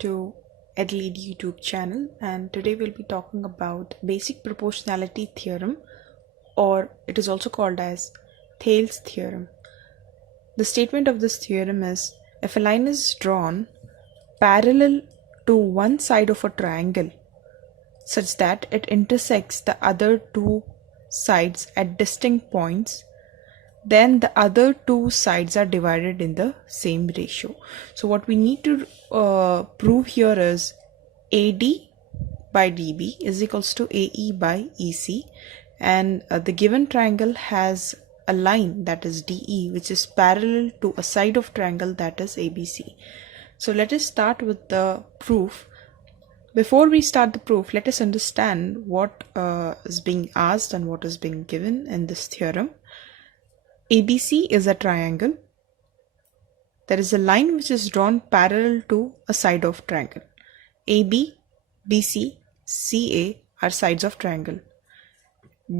to EdLead YouTube channel, and today we'll be talking about basic proportionality theorem, or it is also called as Thales theorem. The statement of this theorem is, if a line is drawn parallel to one side of a triangle such that it intersects the other two sides at distinct points, then the other two sides are divided in the same ratio. So what we need to prove here is AD by DB is equals to AE by EC, and the given triangle has a line, that is DE, which is parallel to a side of triangle, that is ABC. So let us start with the proof. Before we start the proof, let us understand what is being asked and what is being given in this theorem. ABC is a triangle. There is a line which is drawn parallel to a side of triangle. AB, BC, CA are sides of triangle.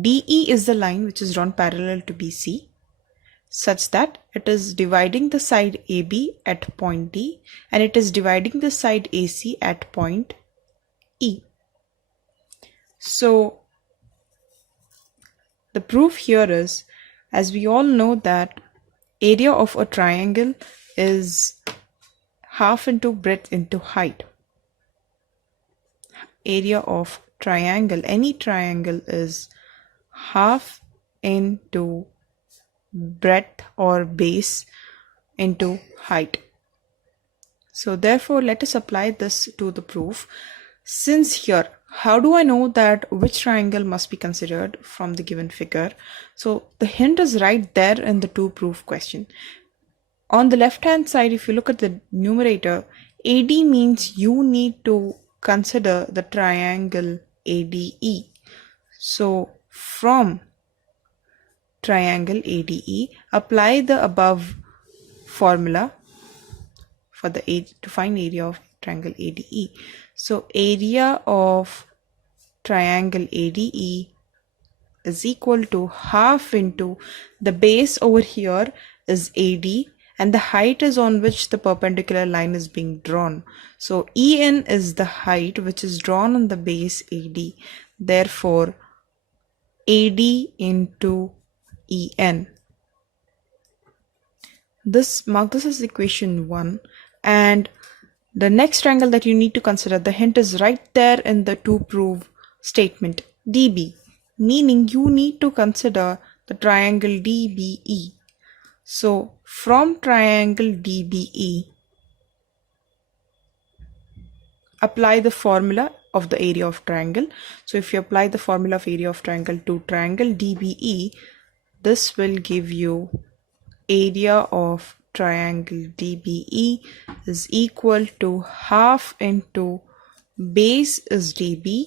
DE is the line which is drawn parallel to BC such that it is dividing the side AB at point D and it is dividing the side AC at point E. So the proof here is, as we all know that area of a triangle is half into breadth into height. Area of triangle, any triangle, is half into breadth or base into height. So therefore let us apply this to the proof. Since here, how do I know that which triangle must be considered from the given figure? So the hint is right there in the to proof question. On the left hand side, if you look at the numerator, AD means you need to consider the triangle ADE. So from triangle ADE, apply the above formula for the to find area of triangle ADE. So area of triangle ADE is equal to half into the base over here is AD and the height is on which the perpendicular line is being drawn. So EN is the height which is drawn on the base AD. Therefore AD into EN. This as equation 1, and the next triangle that you need to consider, the hint is right there in the to prove statement, DB, meaning you need to consider the triangle DBE. So from triangle DBE, apply the formula of the area of triangle. So if you apply the formula of area of triangle to triangle DBE, this will give you area of triangle DBE is equal to half into base is DB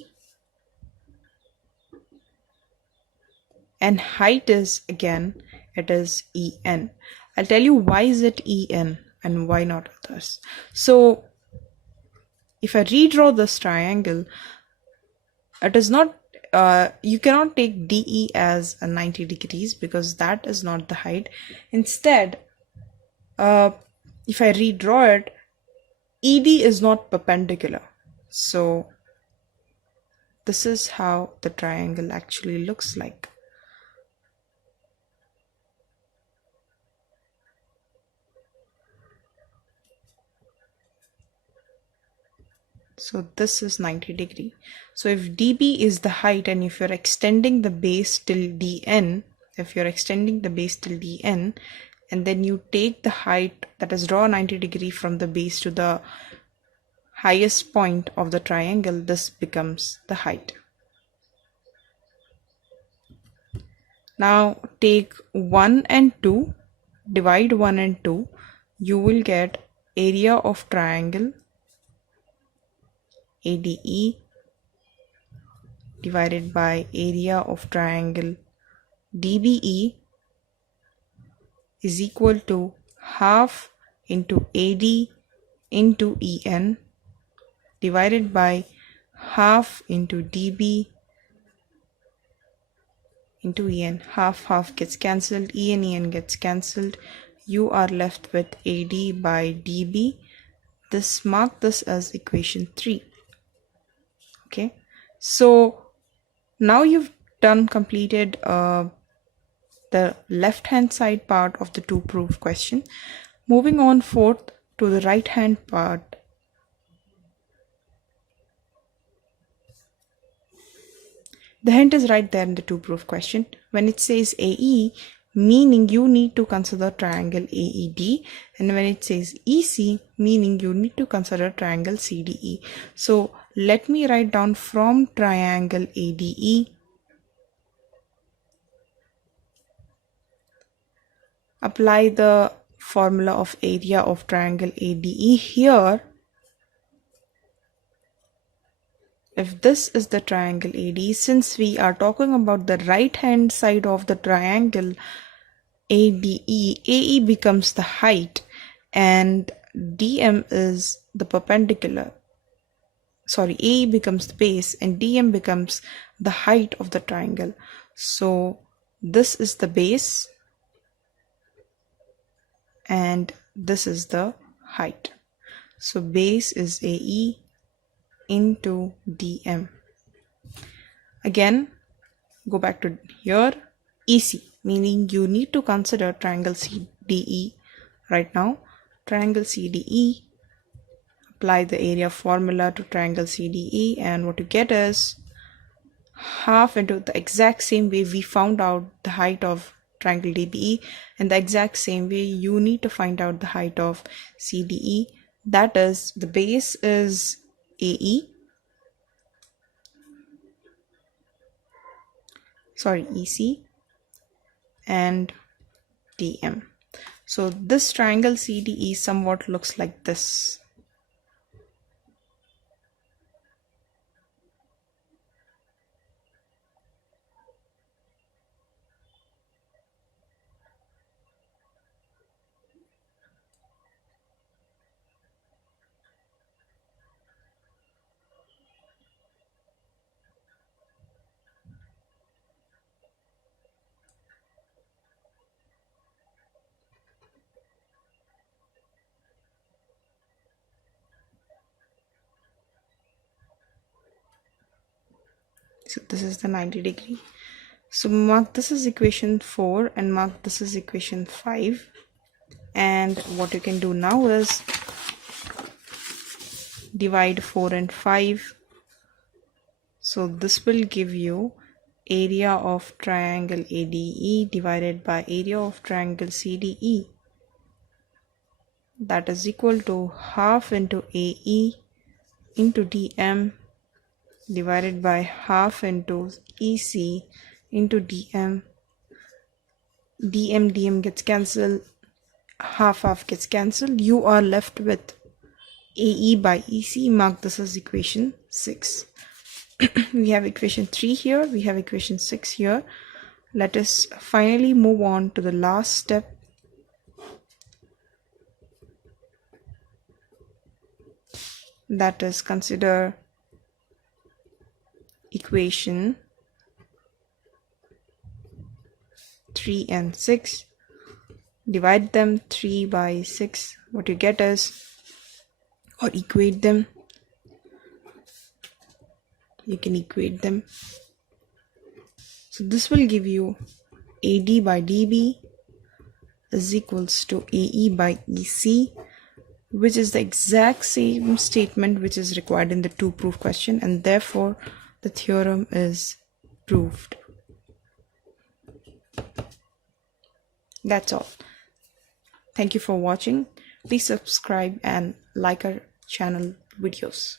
and height is, again, it is EN. I'll tell you why is it EN and why not others. So if I redraw this triangle, it is not you cannot take DE as a 90 degrees because that is not the height. Instead, if I redraw it, ED is not perpendicular. So this is how the triangle actually looks like. So this is 90 degree. So if DB is the height and if you're extending the base till DN, and then you take the height, that is draw 90 degree from the base to the highest point of the triangle, this becomes the height. Now take 1 and 2, divide 1 and 2, you will get area of triangle ADE divided by area of triangle DBE is equal to half into AD into EN divided by half into DB into EN. Half gets cancelled, EN gets cancelled. You are left with AD by DB. mark this as equation 3. Okay, so now you've completed the left hand side part of the two proof question. Moving on forth to the right hand part. The hint is right there in the two proof question. When it says AE, meaning you need to consider triangle AED, and when it says EC, meaning you need to consider triangle CDE. So let me write down from triangle ADE, apply the formula of area of triangle ADE here. If this is the triangle AD, since we are talking about the right hand side of the triangle ADE, AE becomes the height and DM is the perpendicular. Sorry, AE becomes the base and DM becomes the height of the triangle. So this is the base and this is the height. So base is AE into DM. Again, go back to here, EC, meaning you need to consider triangle CDE right now. Triangle CDE, apply the area formula to triangle CDE, and what you get is half into the exact same way we found out the height of triangle DBE, and the exact same way you need to find out the height of CDE. That is, the base is EC, and DM. So this triangle CDE somewhat looks like this. So this is the 90 degree. So mark this is equation 4 and mark this is equation 5. And what you can do now is divide 4 and 5. So this will give you area of triangle ADE divided by area of triangle CDE. That is equal to half into AE into DM divided by half into EC into DM. DM gets cancelled, half gets cancelled. You are left with AE by EC. Mark this as equation 6. We have equation 3 here, we have equation 6 here. Let us finally move on to the last step. That is, consider equation 3 and 6. Divide them 3 by 6. What you get is, or equate them. You can equate them. So this will give you AD by DB is equals to AE by EC, which is the exact same statement which is required in the two proof question, and therefore the theorem is proved. That's all. Thank you for watching. Please subscribe and like our channel videos.